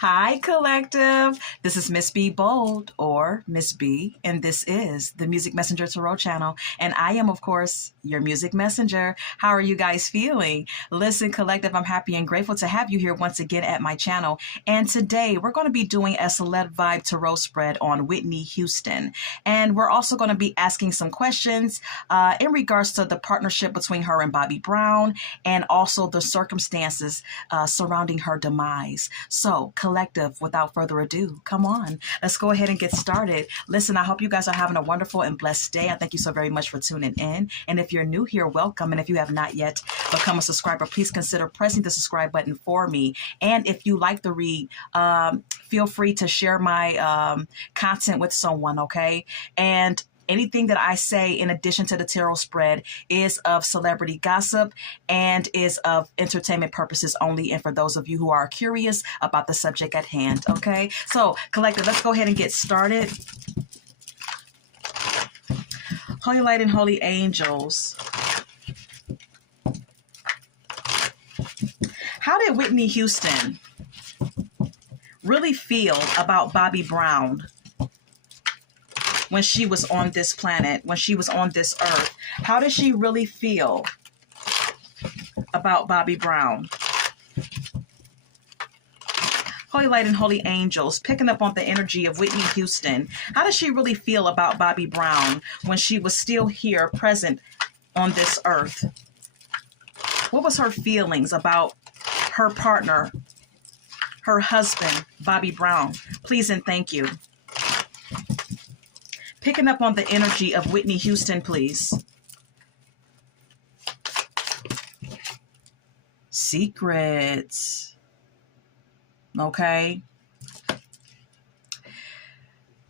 Hi, collective. This is Miss B Bold or Miss B, and this is the Music Messenger Tarot channel. And I am, of course, your music messenger. How are you guys feeling? Listen, collective, I'm happy and grateful to have you here once again at my channel. And today we're going to be doing a Celeb Vibe Tarot spread on Whitney Houston. And we're also going to be asking some questions in regards to the partnership between her and Bobby Brown and also the circumstances surrounding her demise. So, collective, without further ado, come on, let's go ahead and get started. Listen, I hope you guys are having a wonderful and blessed day. I thank you so very much for tuning in. And if you're new here, welcome. And if you have not yet become a subscriber, please consider pressing the subscribe button for me. And if you like the read, feel free to share my content with someone, okay? And anything that I say in addition to the tarot spread is of celebrity gossip and is of entertainment purposes only, and for those of you who are curious about the subject at hand, okay? So, collective, let's go ahead and get started. Holy Light and Holy Angels. How did Whitney Houston really feel about Bobby Brown when she was on this planet, when she was on this earth? How did she really feel about Bobby Brown? Holy Light and Holy Angels, picking up on the energy of Whitney Houston. How does she really feel about Bobby Brown when she was still here, present on this earth? What was her feelings about her partner, her husband, Bobby Brown? Please and thank you. Picking up on the energy of Whitney Houston, please. Secrets. Okay.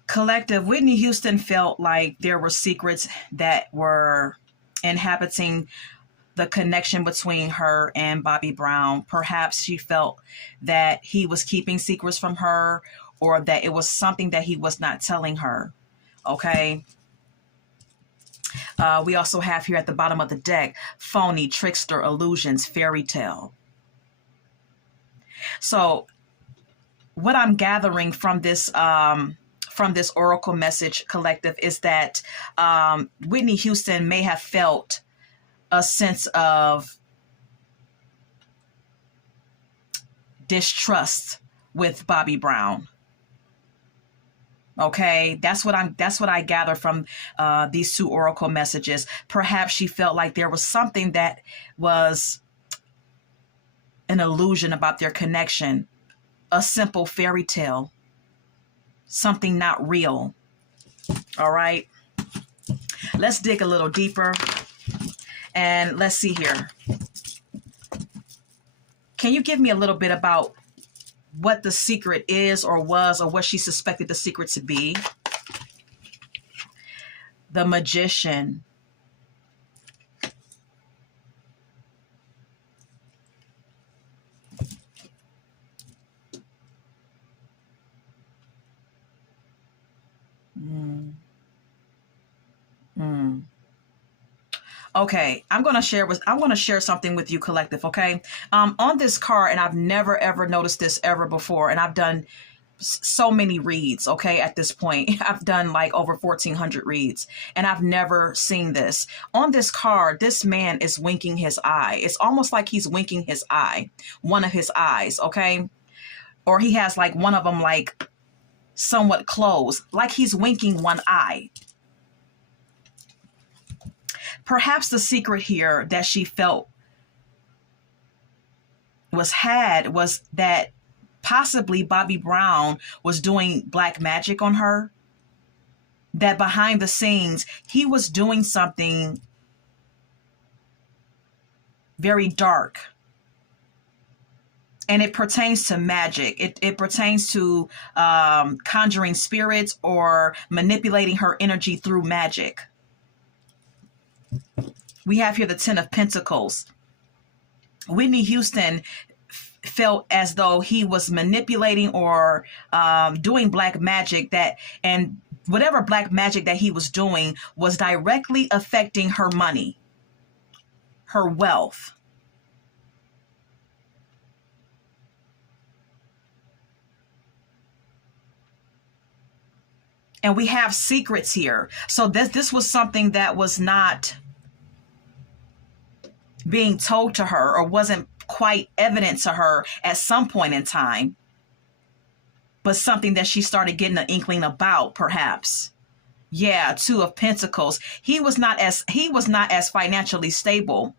Collective, Whitney Houston felt like there were secrets that were inhabiting the connection between her and Bobby Brown. Perhaps she felt that he was keeping secrets from her, or that it was something that he was not telling her. Okay. We also have here at the bottom of the deck, phony, trickster, illusions, fairy tale. So what I'm gathering from this oracle message, collective, is that Whitney Houston may have felt a sense of distrust with Bobby Brown. Okay, that's what I gather from these two oracle messages. Perhaps she felt like there was something that was an illusion about their connection, a simple fairy tale, something not real. All right, let's dig a little deeper and let's see here. Can you give me a little bit about what the secret is, or was, or what she suspected the secret to be? The Magician. Okay, I'm gonna share something with you, collective. Okay, on this card, and I've never ever noticed this ever before, and I've done so many reads. Okay, at this point, I've done like over 1,400 reads, and I've never seen this. On this card, this man is winking his eye. It's almost like he's winking his eye, one of his eyes. Okay, or he has like one of them like somewhat closed, like he's winking one eye. Perhaps the secret here that she felt was that possibly Bobby Brown was doing black magic on her. That behind the scenes, he was doing something very dark. And it pertains to magic. It pertains to conjuring spirits or manipulating her energy through magic. We have here the Ten of Pentacles. Whitney Houston felt as though he was manipulating or doing black magic, and whatever black magic that he was doing was directly affecting her money, her wealth. And we have secrets here. So this was something that was not being told to her, or wasn't quite evident to her at some point in time, but something that she started getting an inkling about, perhaps. Yeah, Two of Pentacles. He was not as financially stable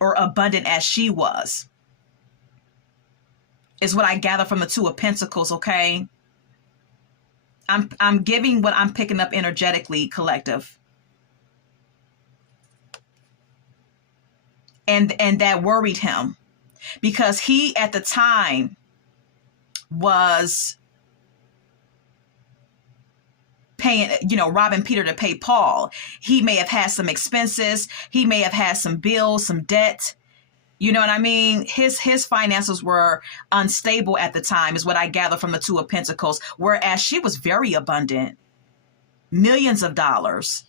or abundant as she was, is what I gather from the Two of Pentacles, okay? I'm giving what I'm picking up energetically, collective. And that worried him, because he at the time was paying, robbing Peter to pay Paul. He may have had some expenses. He may have had some bills, some debt. You know what I mean? His finances were unstable at the time, is what I gather from the Two of Pentacles, whereas she was very abundant, millions of dollars.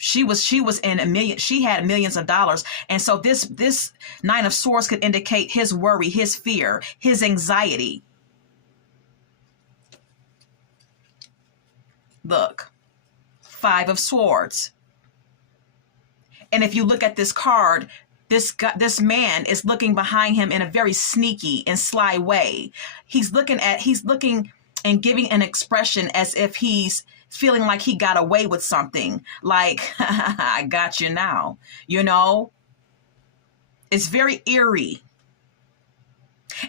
She was in she had millions of dollars. And so this Nine of Swords could indicate his worry, his fear, his anxiety. Look, Five of Swords. And if you look at this card, this man is looking behind him in a very sneaky and sly way. He's looking and giving an expression as if he's feeling like he got away with something, like, I got you now, It's very eerie.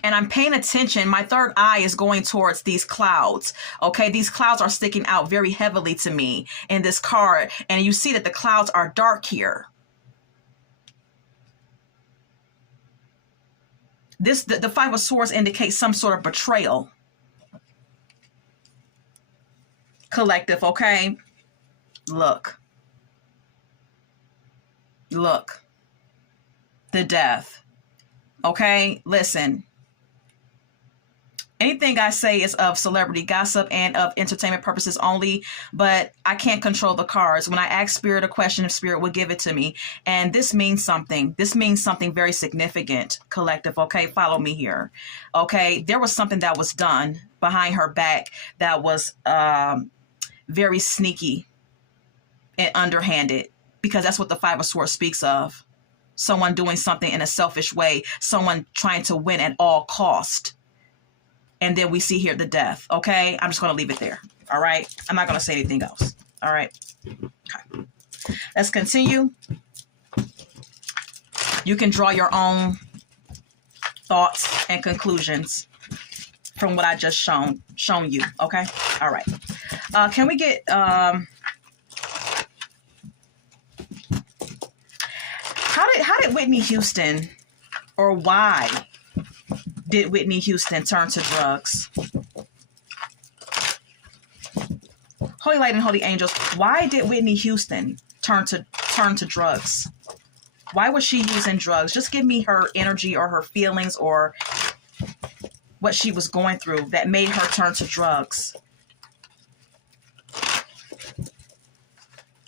And I'm paying attention. My third eye is going towards these clouds. Okay, these clouds are sticking out very heavily to me in this card. And you see that the clouds are dark here. The Five of Swords indicates some sort of betrayal. Collective, okay? Look. The Death. Okay, listen. Anything I say is of celebrity gossip and of entertainment purposes only, but I can't control the cards. When I ask Spirit a question, if Spirit will give it to me. And this means something. This means something very significant, collective, okay? Follow me here. Okay, there was something that was done behind her back that was very sneaky and underhanded, because that's what the Five of Swords speaks of. Someone doing something in a selfish way, someone trying to win at all cost. And then we see here the Death, okay? I'm just going to leave it there, all right? I'm not going to say anything else, all right? Okay. Let's continue. You can draw your own thoughts and conclusions from what I just shown you, okay? All right. Can we get... How did Whitney Houston, or why did Whitney Houston turn to drugs? Holy Light and Holy Angels, why did Whitney Houston turn to drugs? Why was she using drugs? Just give me her energy or her feelings or what she was going through that made her turn to drugs.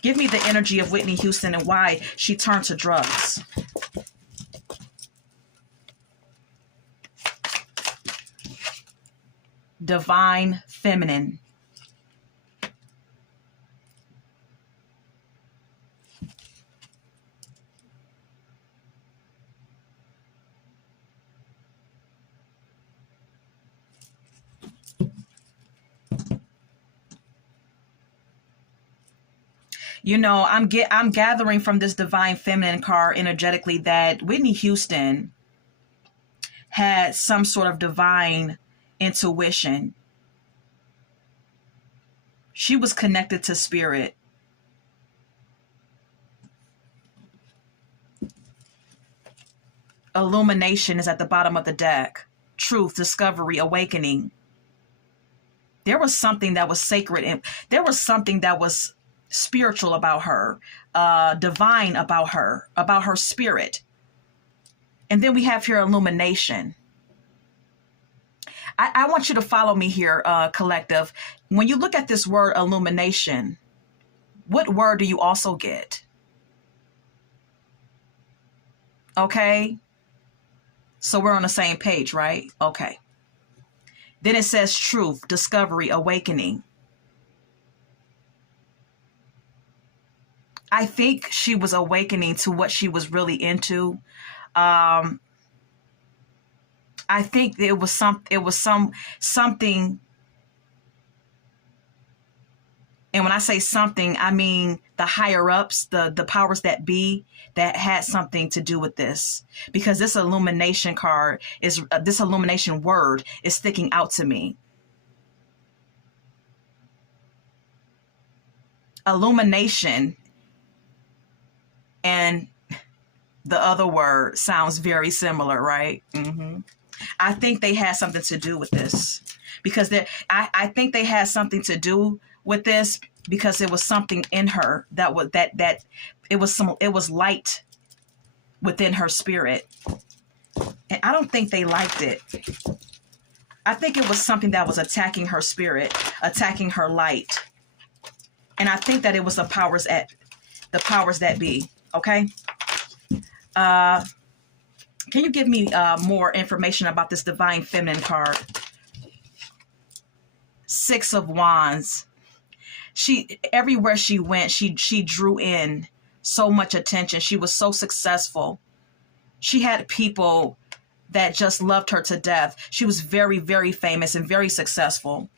Give me the energy of Whitney Houston and why she turned to drugs. Divine Feminine. I'm gathering from this Divine Feminine card energetically that Whitney Houston had some sort of divine intuition. She was connected to spirit. Illumination is at the bottom of the deck. Truth, discovery, awakening. There was something that was sacred, and there was something that was spiritual about her, divine about her spirit. And then we have here illumination. I want you to follow me here, collective. When you look at this word illumination, what word do you also get? Okay. So we're on the same page, right? Okay. Then it says truth, discovery, awakening. I think she was awakening to what she was really into. Um, I think something, and when I say something, I mean the higher ups, the powers that be, that had something to do with this, because this illumination card is this illumination word is sticking out to me. Illumination and the other word sounds very similar, right? I think they had something to do with this, because I think they had something to do with this because it was something in her that it was light within her spirit, and I don't think they liked it. I think it was something that was attacking her spirit, attacking her light, and I think that it was the powers that be. Okay. Can you give me more information about this divine feminine card? Six of Wands. Everywhere she went, she drew in so much attention. She was so successful. She had people that just loved her to death. She was very, very famous and very successful.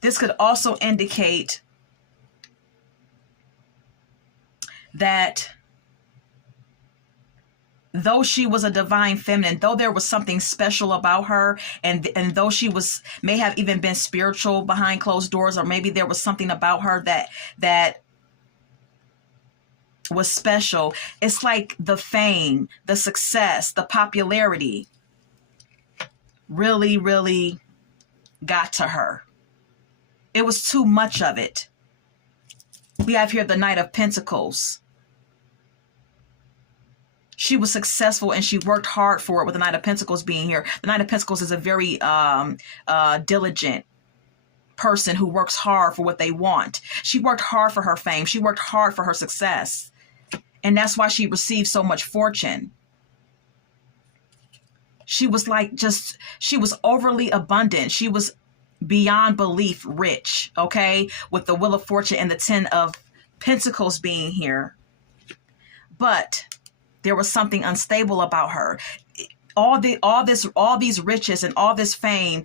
This could also indicate that though she was a divine feminine, though there was something special about her, and though she may have even been spiritual behind closed doors, or maybe there was something about her that was special, it's like the fame, the success, the popularity really, really got to her. It was too much of it. We have here the Knight of Pentacles. She was successful and she worked hard for it, with the Knight of Pentacles being here. The Knight of Pentacles is a very diligent person who works hard for what they want. She worked hard for her fame. She worked hard for her success. And that's why she received so much fortune. She was she was overly abundant. She was beyond belief rich, okay? With the Wheel of Fortune and the Ten of Pentacles being here. But there was something unstable about her. All these riches and all this fame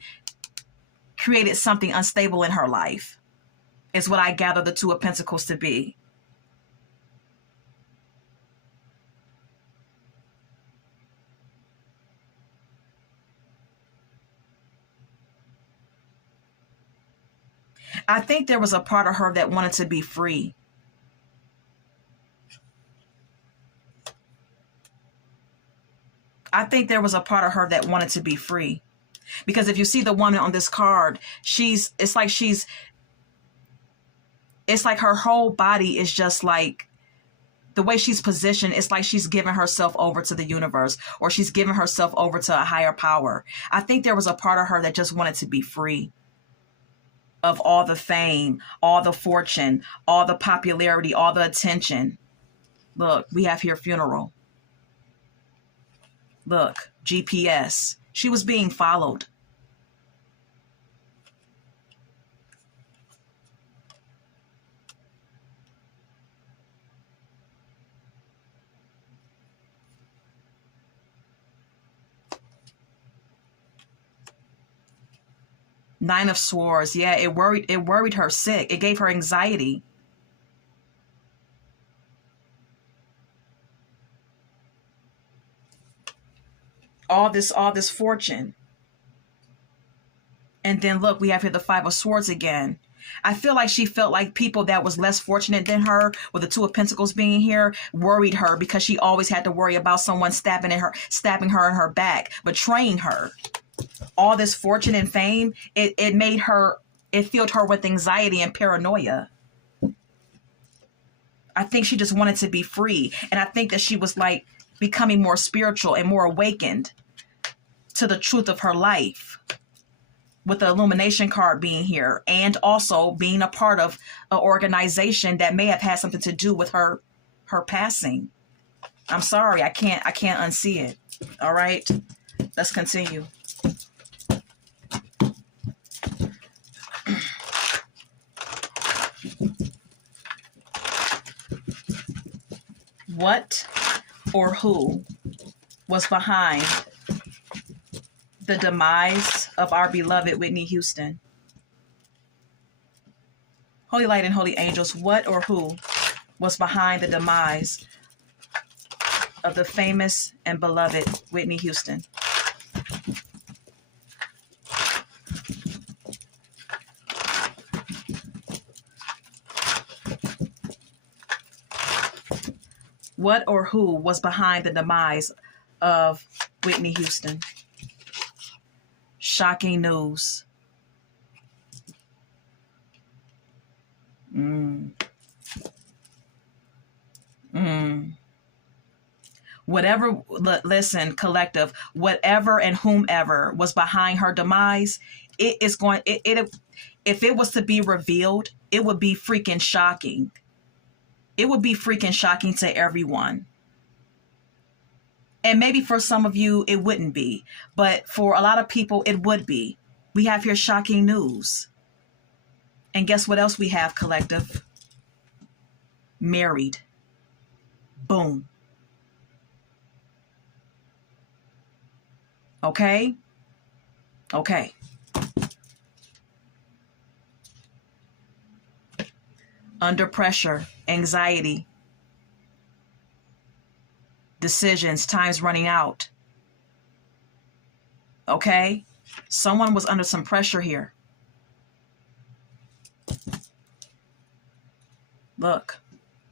created something unstable in her life, is what I gather the Two of Pentacles to be. I think there was a part of her that wanted to be free. I think there was a part of her that wanted to be free. Because if you see the woman on this card, it's like her whole body is just like, the way she's positioned, it's like she's giving herself over to the universe, or she's giving herself over to a higher power. I think there was a part of her that just wanted to be free of all the fame, all the fortune, all the popularity, all the attention. Look, we have here funeral. Look, GPS. She was being followed. Nine of Swords. Yeah, it worried her sick. It gave her anxiety. All this fortune. And then look, we have here the Five of Swords again. I feel like she felt like people that was less fortunate than her, with the Two of Pentacles being here, worried her, because she always had to worry about someone stabbing her in her back, betraying her. All this fortune and fame, it filled her with anxiety and paranoia. I think she just wanted to be free. And I think that she was like becoming more spiritual and more awakened to the truth of her life. with the illumination card being here, and also being a part of an organization that may have had something to do with her passing. I'm sorry, I can't unsee it. All right, let's continue. What or who was behind the demise of our beloved Whitney Houston? Holy light and holy angels, what or who was behind the demise of the famous and beloved Whitney Houston? What or who was behind the demise of Whitney Houston? Shocking news. Whatever, listen, collective, whatever and whomever was behind her demise, it is going, if it was to be revealed, it would be freaking shocking. It would be freaking shocking to everyone. And maybe for some of you, it wouldn't be. But for a lot of people, it would be. We have here shocking news. And guess what else we have, collective? Married. Boom. Okay? Okay. Under pressure, anxiety, decisions, time's running out. Okay? Someone was under some pressure here. Look,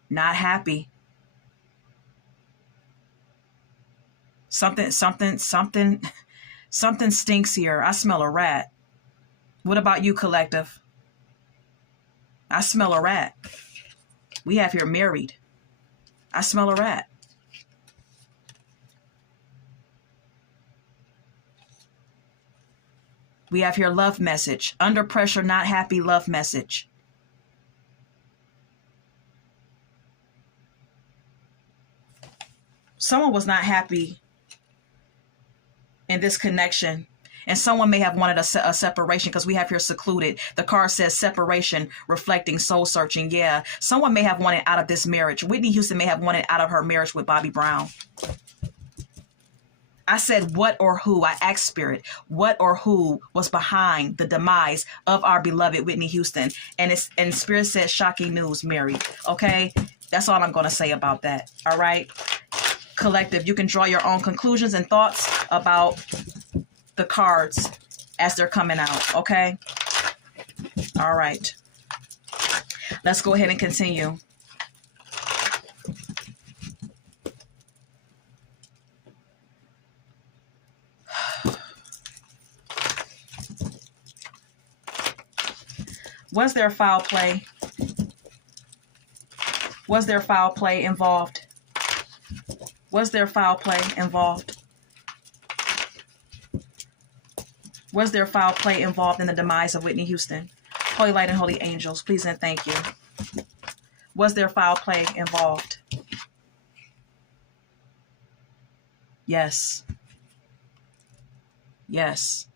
not happy. Something stinks here. I smell a rat. What about you, collective? I smell a rat. We have here married. I smell a rat. We have here love message. Under pressure, not happy, love message. Someone was not happy in this connection. And someone may have wanted a separation, because we have here secluded. The card says separation, reflecting soul searching. Yeah, someone may have wanted out of this marriage. Whitney Houston may have wanted out of her marriage with Bobby Brown. I said what or who. I asked Spirit, what or who was behind the demise of our beloved Whitney Houston? And Spirit said shocking news, Mary. Okay, that's all I'm going to say about that. All right, collective, you can draw your own conclusions and thoughts about the cards as they're coming out. Okay. All right. Let's go ahead and continue. Was there foul play? Was there foul play involved? Was there foul play involved? Was there foul play involved in the demise of Whitney Houston? Holy light and holy angels, please and thank you. Was there foul play involved? Yes. Yes.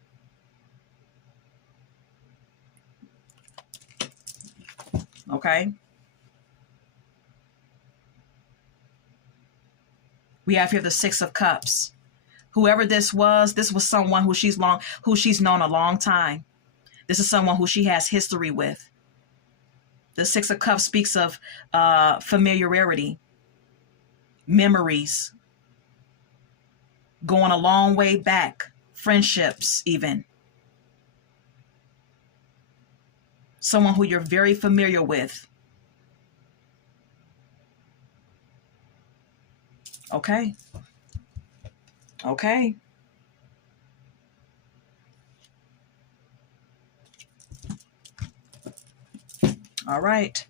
Okay. We have here the Six of Cups. Whoever this was someone who she's known a long time. This is someone who she has history with. The Six of Cups speaks of familiarity, memories, going a long way back, friendships even. Someone who you're very familiar with. Okay. Okay. All right.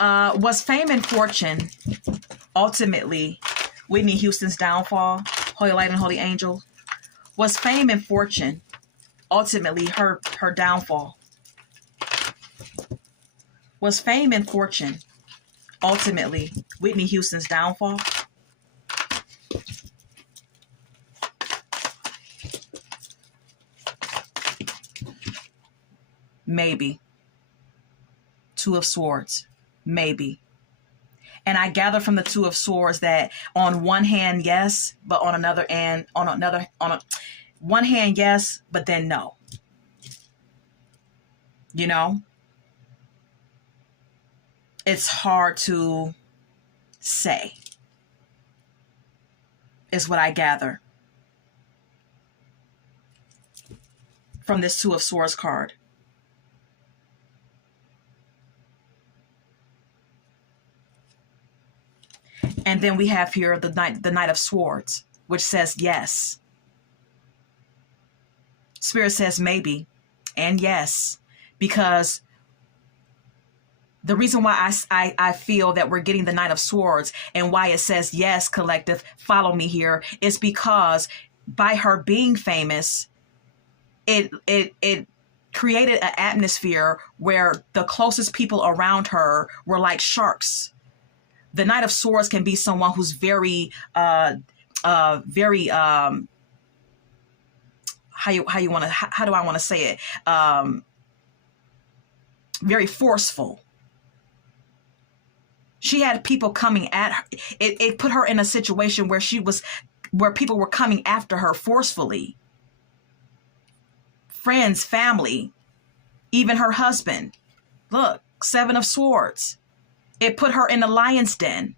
Was fame and fortune ultimately Whitney Houston's downfall? Holy light and holy angel. Was fame and fortune ultimately her downfall? Was fame and fortune ultimately Whitney Houston's downfall? Maybe. Two of Swords. Maybe. And I gather from the Two of Swords that on one hand, yes, but on another hand, one hand, yes, but then no. You know, it's hard to say, is what I gather from this Two of Swords card. And then we have here the Knight of Swords, which says yes. Spirit says maybe and yes, because the reason why I feel that we're getting the Knight of Swords and why it says yes, collective, follow me here, is because by her being famous, it created an atmosphere where the closest people around her were like sharks. The Knight of Swords can be someone who's very how do I want to say it? Very forceful. She had people coming at her. It put her in a situation where people were coming after her forcefully. Friends, family, even her husband. Look, Seven of Swords. It put her in the lion's den.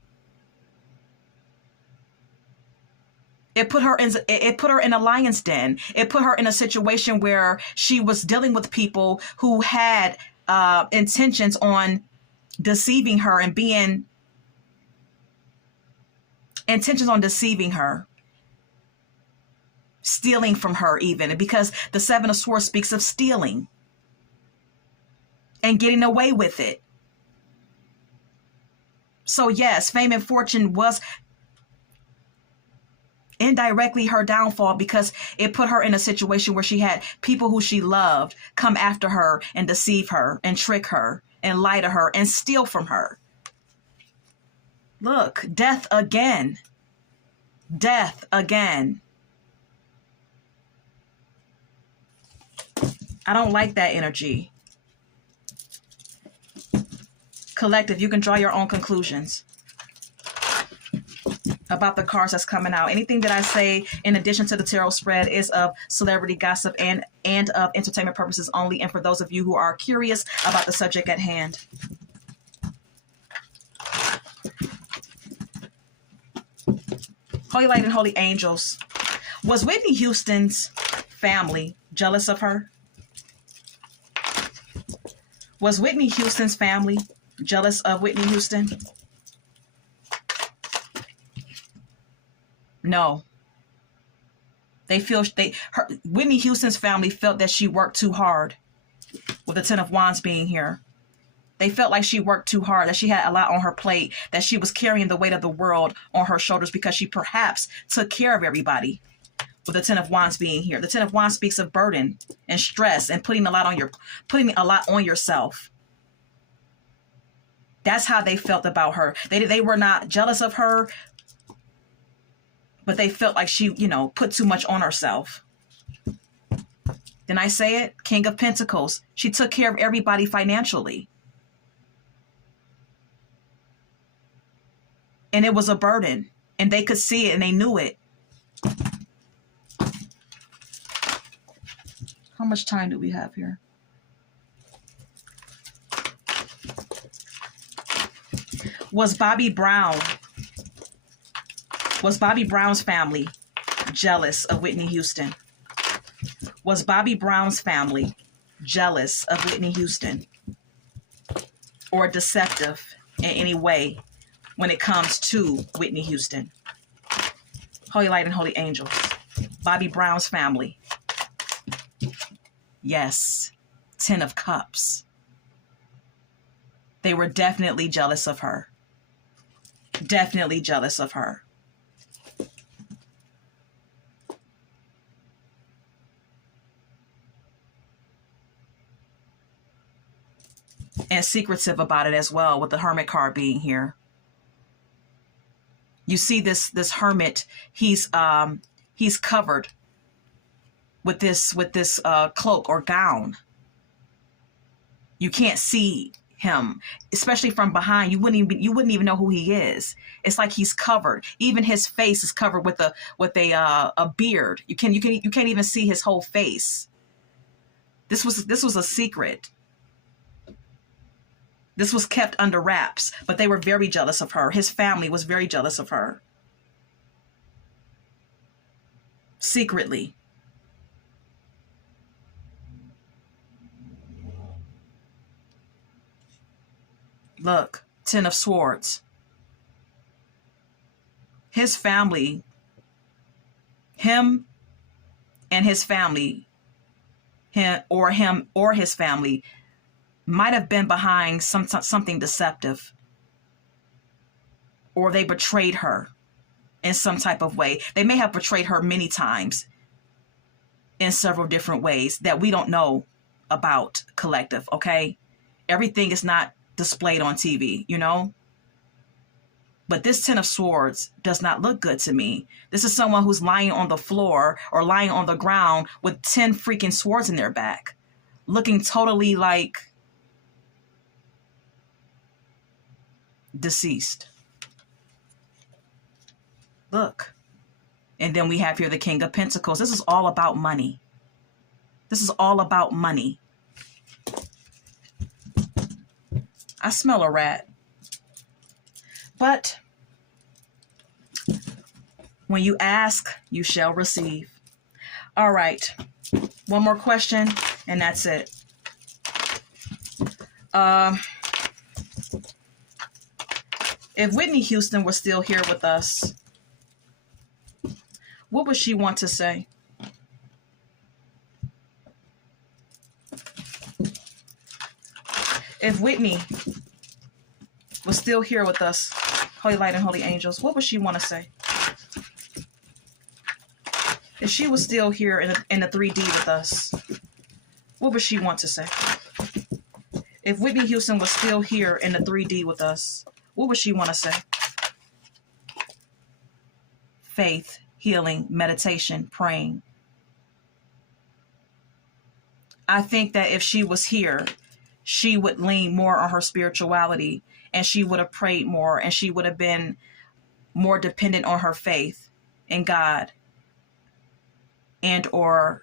It put her in a lion's den. It put her in a situation where she was dealing with people who had intentions on deceiving her and intentions on deceiving her, stealing from her even, because the Seven of Swords speaks of stealing and getting away with it. So yes, fame and fortune was indirectly her downfall because it put her in a situation where she had people who she loved come after her and deceive her and trick her and lie to her and steal from her. Look, death again. Death again. I don't like that energy. Collective, you can draw your own conclusions about the cards that's coming out. Anything that I say in addition to the tarot spread is of celebrity gossip and of entertainment purposes only, and for those of you who are curious about the subject at hand. Holy Light and Holy Angels. Was Whitney Houston's family jealous of her? Was Whitney Houston's family jealous of Whitney Houston? No. Whitney Houston's family felt that she worked too hard, with the Ten of Wands being here. They felt like she worked too hard, that she had a lot on her plate, that she was carrying the weight of the world on her shoulders because she perhaps took care of everybody, with the Ten of Wands being here. The Ten of Wands speaks of burden and stress and putting a lot on yourself. That's how they felt about her. They were not jealous of her, but they felt like she, put too much on herself. Didn't I say it? King of Pentacles. She took care of everybody financially. And it was a burden. And they could see it and they knew it. How much time do we have here? Was Bobby Brown's family jealous of Whitney Houston? Was Bobby Brown's family jealous of Whitney Houston? Or deceptive in any way when it comes to Whitney Houston? Holy Light and Holy Angels. Bobby Brown's family. Yes. Ten of Cups. They were definitely jealous of her. Definitely jealous of her. and secretive about it as well, with the Hermit card being here. You see this hermit, he's covered with this cloak or gown. You can't see him, especially from behind. You wouldn't even know who he is. It's like he's covered. Even his face is covered with a beard. You can't even see his whole face. This was a secret. This was kept under wraps, but they were very jealous of her. His family was very jealous of her. Secretly. Look, Ten of Swords. His family, him and his family, him or his family might have been behind something deceptive, or they betrayed her in some type of way. They may have betrayed her many times in several different ways that we don't know about, collective, okay? Everything is not displayed on TV, you know? But this Ten of Swords does not look good to me. This is someone who's lying on the floor or lying on the ground with 10 freaking swords in their back, looking totally like deceased. Look. And then we have here the King of Pentacles. This is all about money. This is all about money. I smell a rat. But when you ask, you shall receive. All right. One more question, and that's it. If Whitney Houston was still here with us, what would she want to say? If Whitney was still here with us, Holy Light and Holy Angels, what would she want to say? If she was still here in the 3D with us, what would she want to say? If Whitney Houston was still here in the 3D with us, what would she want to say? Faith, healing, meditation, praying. I think that if she was here, she would lean more on her spirituality, and she would have prayed more, and she would have been more dependent on her faith in God and or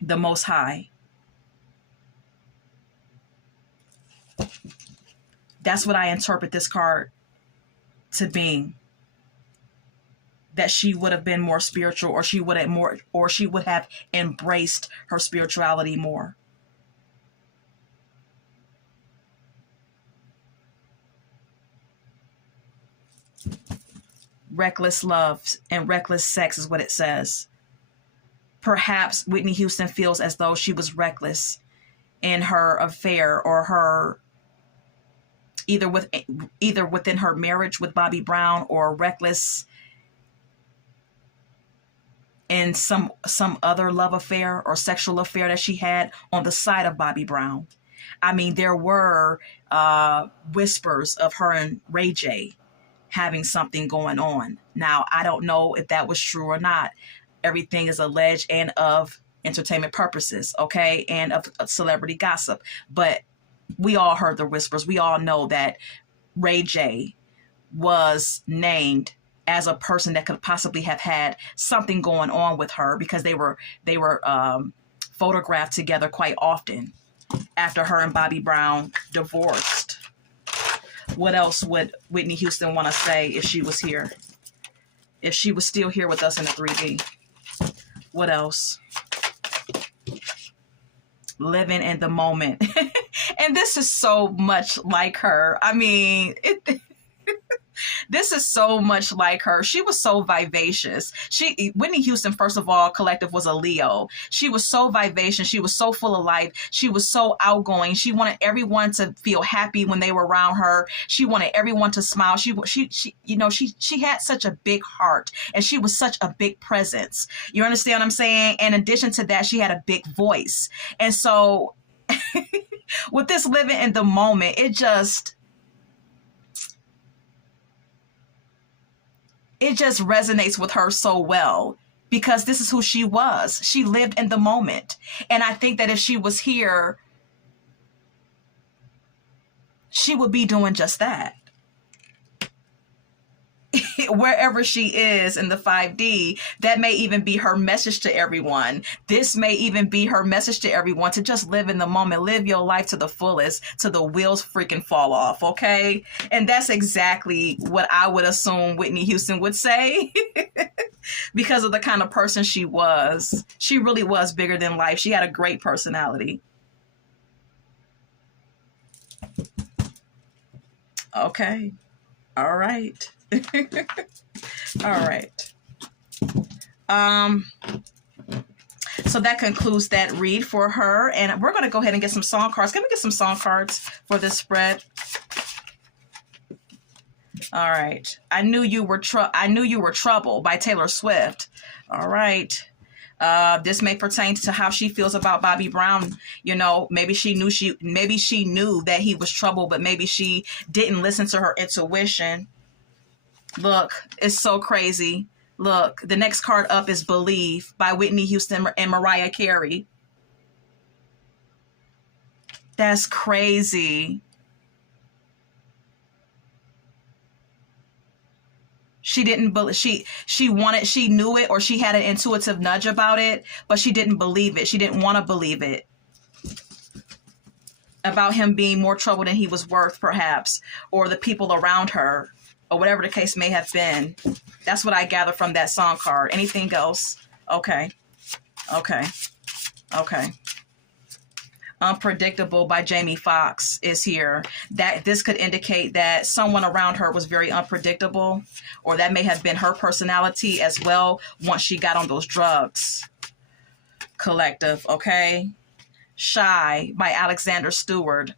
the Most High. That's what I interpret this card to being. That she would have been more spiritual, or she would have embraced her spirituality more. Reckless love and reckless sex is what it says. Perhaps Whitney Houston feels as though she was reckless in her affair, or her either within her marriage with Bobby Brown, or reckless in some other love affair or sexual affair that she had on the side of Bobby Brown. I mean, there were whispers of her and Ray J having something going on. Now, I don't know if that was true or not. Everything is alleged and of entertainment purposes, okay, and of celebrity gossip. But we all heard the whispers. We all know that Ray J was named as a person that could possibly have had something going on with her, because they were photographed together quite often after her and Bobby Brown divorced. What else would Whitney Houston want to say if she was here? If she was still here with us in the 3D? What else? Living in the moment. And this is so much like her. I mean, this is so much like her. She was so vivacious. Whitney Houston, first of all, collective, was a Leo. She was so vivacious. She was so full of life. She was so outgoing. She wanted everyone to feel happy when they were around her. She wanted everyone to smile. She had such a big heart, and she was such a big presence. You understand what I'm saying? In addition to that, she had a big voice. And so With this living in the moment, it just resonates with her so well because this is who she was. She lived in the moment. And I think that if she was here, she would be doing just that. Wherever she is in the 5D, that may even be her message to everyone. This may even be her message to everyone to just live in the moment, live your life to the fullest, till the wheels freaking fall off, okay? And that's exactly what I would assume Whitney Houston would say because of the kind of person she was. She really was bigger than life. She had a great personality. Okay. All right. All right. So that concludes that read for her, and we're going to go ahead and get some song cards. Can we get some song cards for this spread? All right. I knew you were trouble by Taylor Swift. All right. This may pertain to how she feels about Bobby Brown. You know, maybe she knew that he was trouble, but maybe she didn't listen to her intuition. Look, it's so crazy. Look, the next card up is Believe by Whitney Houston and Mariah Carey. That's crazy. She didn't believe, she knew it, or she had an intuitive nudge about it, but she didn't believe it. She didn't want to believe it. About him being more trouble than he was worth, perhaps, or the people around her, or whatever the case may have been. That's what I gather from that song card. Anything else? Okay. Unpredictable by Jamie Foxx is here. That this could indicate that someone around her was very unpredictable, or that may have been her personality as well once she got on those drugs. Collective, okay? Shy by Alexander Stewart.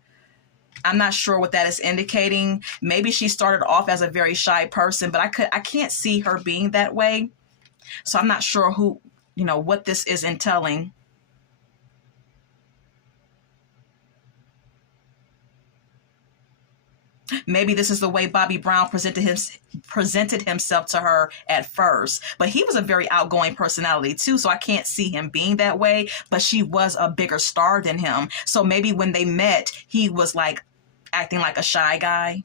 I'm not sure what that is indicating. Maybe she started off as a very shy person, but I can't see her being that way. So I'm not sure what this is entailing. Maybe this is the way Bobby Brown presented himself to her at first. But he was a very outgoing personality too, so I can't see him being that way. But she was a bigger star than him. So maybe when they met, he was like acting like a shy guy.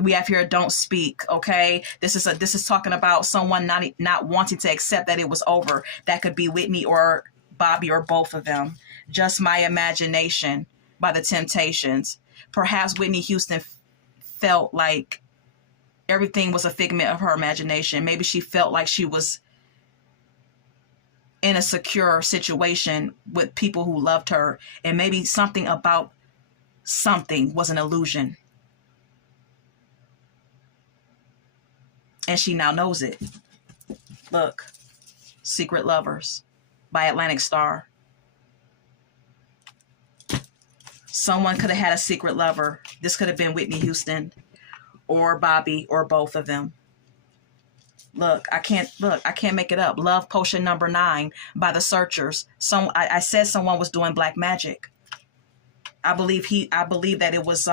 We have here Don't Speak, okay? This is talking about someone not wanting to accept that it was over. That could be Whitney or Bobby or both of them. Just My Imagination by The Temptations. Perhaps Whitney Houston felt like everything was a figment of her imagination. Maybe she felt like she was in a secure situation with people who loved her, and maybe something about something was an illusion. And she now knows it. Look, Secret Lovers by Atlantic Star. Someone could have had a secret lover. This could have been Whitney Houston or Bobby or both of them. Look, I can't make it up. Love Potion number 9 by The Searchers. I said someone was doing black magic. I believe that it was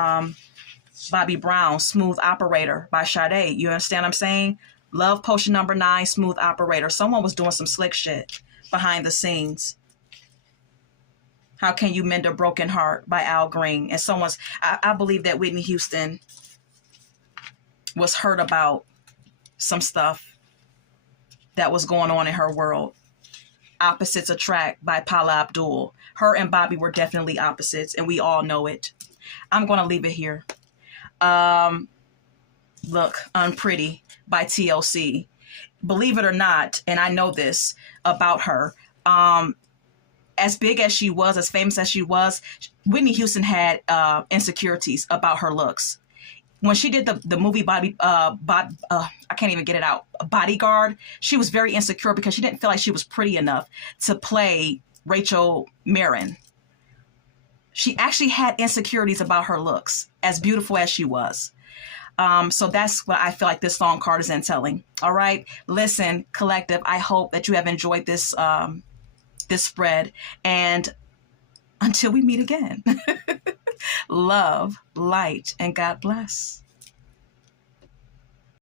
Bobby Brown, Smooth Operator by Sade. You understand what I'm saying? Love Potion number 9, Smooth Operator. Someone was doing some slick shit behind the scenes. How Can You Mend a Broken Heart by Al Green. And I believe that Whitney Houston was hurt about some stuff that was going on in her world. Opposites Attract by Paula Abdul. Her and Bobby were definitely opposites, and we all know it. I'm going to leave it here. Look, Unpretty by TLC. Believe it or not, and I know this about her, as big as she was, as famous as she was, Whitney Houston had insecurities about her looks. When she did the movie I can't even get it out, Bodyguard, she was very insecure because she didn't feel like she was pretty enough to play Rachel Marin. She actually had insecurities about her looks, as beautiful as she was. So that's what I feel like this song card is entailing. All right, listen, collective, I hope that you have enjoyed this this spread, and Until we meet again. Love, light, and God bless.